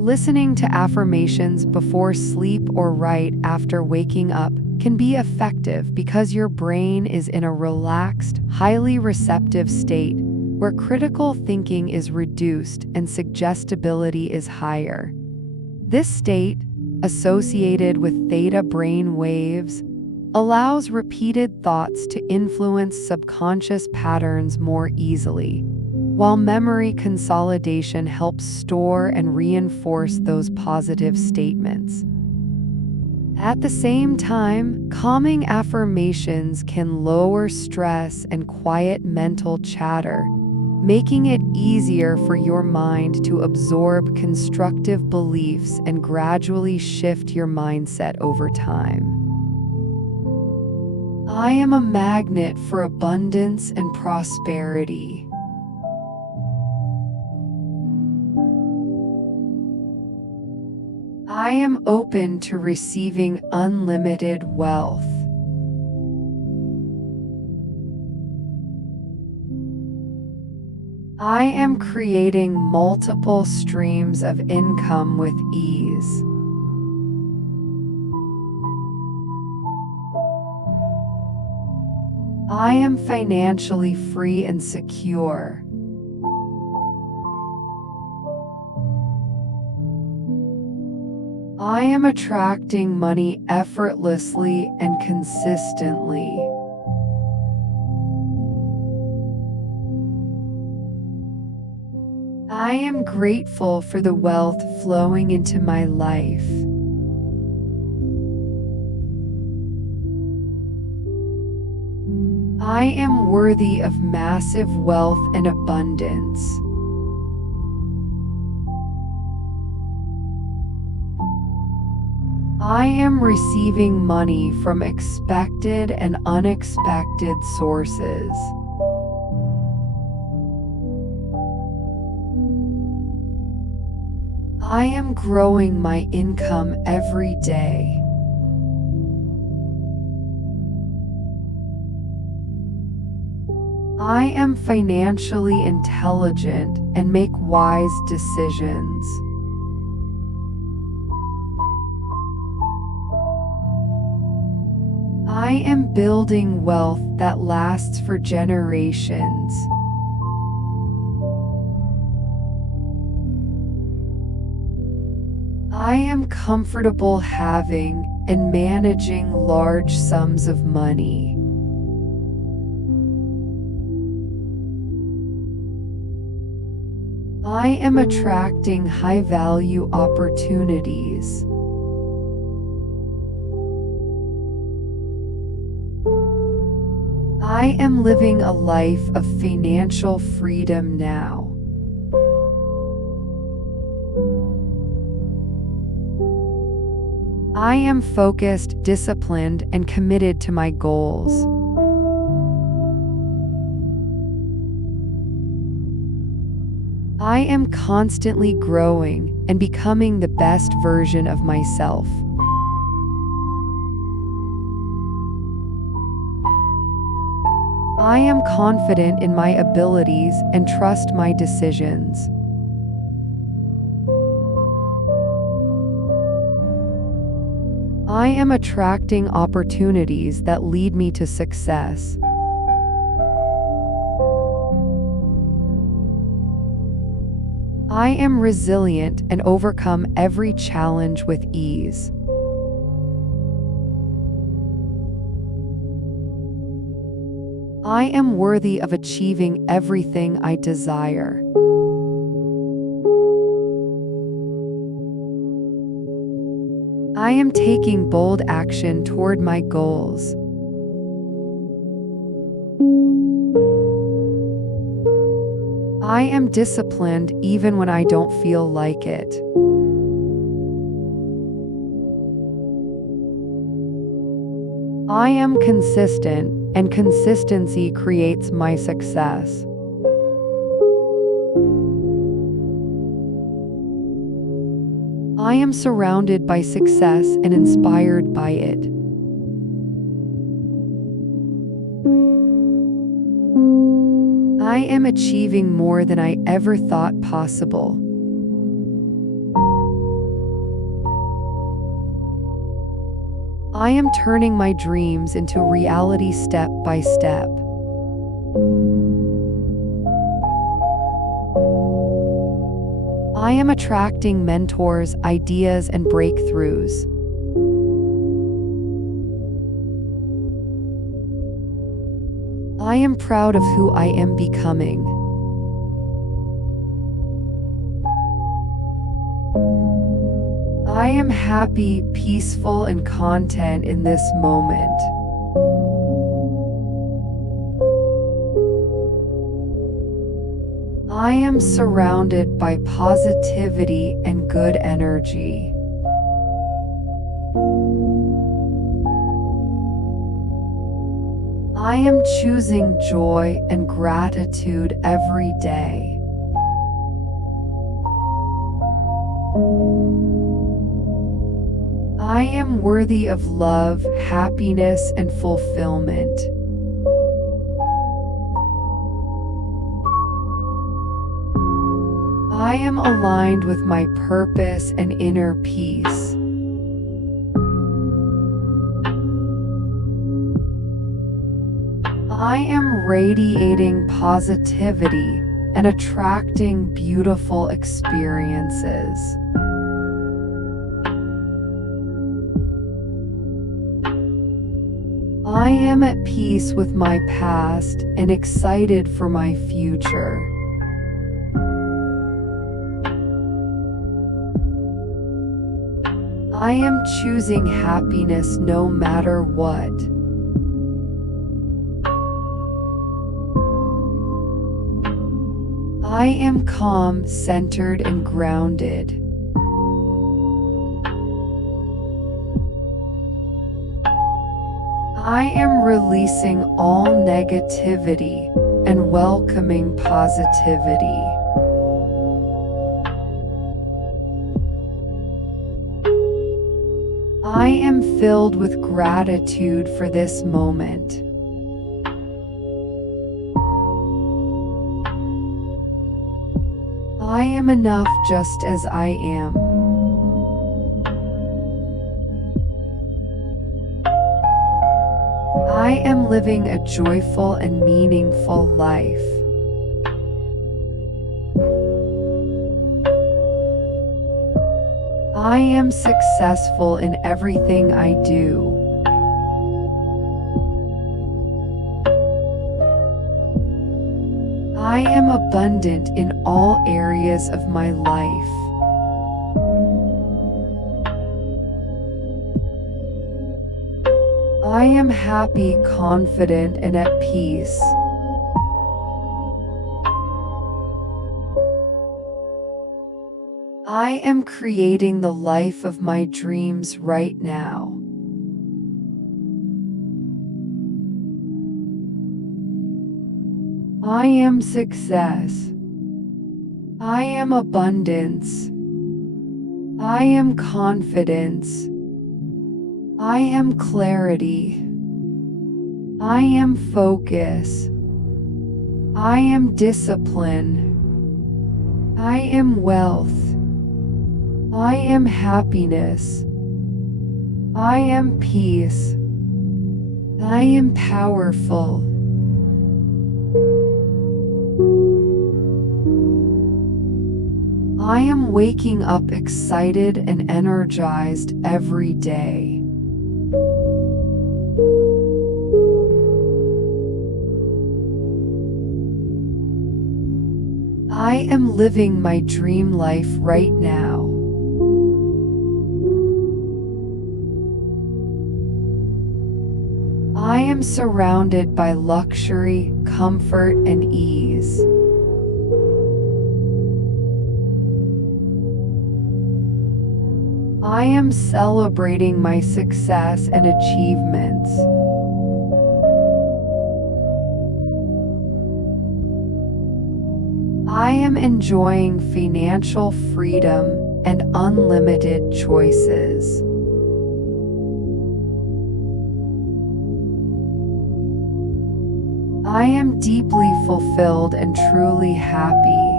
Listening to affirmations before sleep or right after waking up can be effective because your brain is in a relaxed, highly receptive state where critical thinking is reduced and suggestibility is higher. This state, associated with theta brain waves, allows repeated thoughts to influence subconscious patterns more easily, while memory consolidation helps store and reinforce those positive statements. At the same time, calming affirmations can lower stress and quiet mental chatter, making it easier for your mind to absorb constructive beliefs and gradually shift your mindset over time. I am a magnet for abundance and prosperity. I am open to receiving unlimited wealth. I am creating multiple streams of income with ease. I am financially free and secure. I am attracting money effortlessly and consistently. I am grateful for the wealth flowing into my life. I am worthy of massive wealth and abundance. I am receiving money from expected and unexpected sources. I am growing my income every day. I am financially intelligent and make wise decisions. I am building wealth that lasts for generations. I am comfortable having and managing large sums of money. I am attracting high-value opportunities. I am living a life of financial freedom now. I am focused, disciplined, and committed to my goals. I am constantly growing and becoming the best version of myself. I am confident in my abilities and trust my decisions. I am attracting opportunities that lead me to success. I am resilient and overcome every challenge with ease. I am worthy of achieving everything I desire. I am taking bold action toward my goals. I am disciplined even when I don't feel like it. I am consistent, and consistency creates my success. I am surrounded by success and inspired by it. I am achieving more than I ever thought possible. I am turning my dreams into reality step by step. I am attracting mentors, ideas, and breakthroughs. I am proud of who I am becoming. I am happy, peaceful, and content in this moment. I am surrounded by positivity and good energy. I am choosing joy and gratitude every day. I am worthy of love, happiness, and fulfillment. I am aligned with my purpose and inner peace. I am radiating positivity and attracting beautiful experiences. I am at peace with my past and excited for my future. I am choosing happiness no matter what. I am calm, centered, and grounded. I am releasing all negativity and welcoming positivity. I am filled with gratitude for this moment. I am enough just as I am. I am living a joyful and meaningful life. I am successful in everything I do. I am abundant in all areas of my life. I am happy, confident, and at peace. I am creating the life of my dreams right now. I am success. I am abundance. I am confidence. I am clarity. I am focus. I am discipline. I am wealth. I am happiness. I am peace. I am powerful. I am waking up excited and energized every day. I am living my dream life right now. I am surrounded by luxury, comfort, and ease. I am celebrating my success and achievements. I am enjoying financial freedom and unlimited choices. I am deeply fulfilled and truly happy.